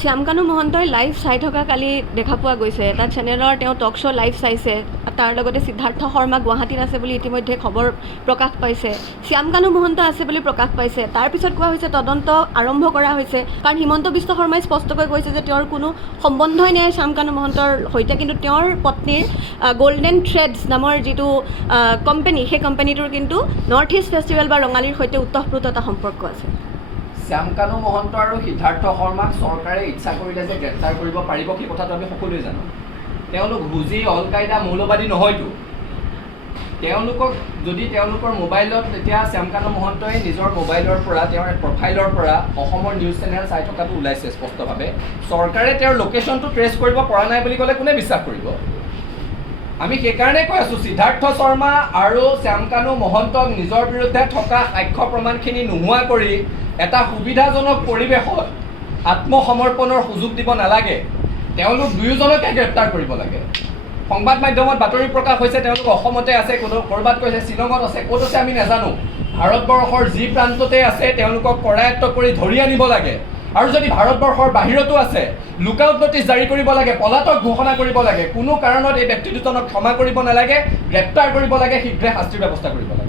শ্যামকানু মহন্তই লাইভ চাই থকা কালি দেখা পোৱা গৈছে এটা চেনেলৰ তেওঁ টক শ্ব' লাইভ চাইছে তাৰ লগতে সিদ্ধাৰ্থ শৰ্মা গুৱাহাটীত আছে বুলি ইতিমধ্যে খবৰ প্ৰকাশ পাইছে শ্যামকানু মহন্ত আছে বুলি প্ৰকাশ পাইছে তাৰ পিছত কোৱা হৈছে তদন্ত আৰম্ভ কৰা হৈছে কাৰণ হিমন্ত বিশ্ব শৰ্মাই স্পষ্টকৈ কৈছে যে তেওঁৰ কোনো সম্বন্ধই নাই শ্যামকানু মহন্তৰ সৈতে কিন্তু তেওঁৰ পত্নীৰ গোল্ডেন থ্ৰেডছ নামৰ যিটো কোম্পানী সেই কোম্পানীটোৰ কিন্তু নৰ্থ ইষ্ট ফেষ্টিভেল বা ৰঙালীৰ সৈতে ওতঃপ্ৰোত এটা সম্পৰ্ক আছে শ্যামকানু মহন্ত আৰু সিদ্ধাৰ্থ শৰ্মাক চৰকাৰে ইচ্ছা কৰিলে যে গ্ৰেপ্তাৰ কৰিব পাৰিব সেই কথাটো আমি সকলোৱে জানো তেওঁলোক হুজি অল কায়দা মৌলবাদী নহয়তো তেওঁলোকক যদি তেওঁলোকৰ মোবাইলত এতিয়া শ্যামকানু মহন্তই নিজৰ মোবাইলৰ পৰা তেওঁৰ প্ৰফাইলৰ পৰা অসমৰ নিউজ চেনেল চাই থকাটো ওলাইছে স্পষ্টভাৱে চৰকাৰে তেওঁৰ লোকেশ্যনটো ট্ৰেছ কৰিব পৰা নাই বুলি ক'লে কোনে বিশ্বাস কৰিব আমি সেইকাৰণে কৈ আছোঁ সিদ্ধাৰ্থ শৰ্মা আৰু শ্যামকানু মহন্তক নিজৰ বিৰুদ্ধে থকা সাক্ষ্য প্ৰমাণখিনি নোহোৱা কৰি এটা সুবিধাজনক পৰিৱেশত আত্মসমৰ্পণৰ সুযোগ দিব নালাগে তেওঁলোক দুয়োজনকে গ্ৰেপ্তাৰ কৰিব লাগে সংবাদ মাধ্যমত বাতৰি প্ৰকাশ হৈছে তেওঁলোক অসমতে আছে কোনো ক'ৰবাত কৈছে শ্বিলঙত আছে ক'ত আছে আমি নাজানো ভাৰতবৰ্ষৰ যি প্ৰান্ততে আছে তেওঁলোকক কৰায়ত্ব কৰি ধৰি আনিব লাগে আৰু যদি ভাৰতবৰ্ষৰ বাহিৰতো আছে লুকআউট নটিছ জাৰি কৰিব লাগে পলাতক ঘোষণা কৰিব লাগে কোনো কাৰণত এই ব্যক্তি দুজনক ক্ষমা কৰিব নালাগে গ্ৰেপ্তাৰ কৰিব লাগে শীঘ্ৰে শাস্তিৰ ব্যৱস্থা কৰিব লাগে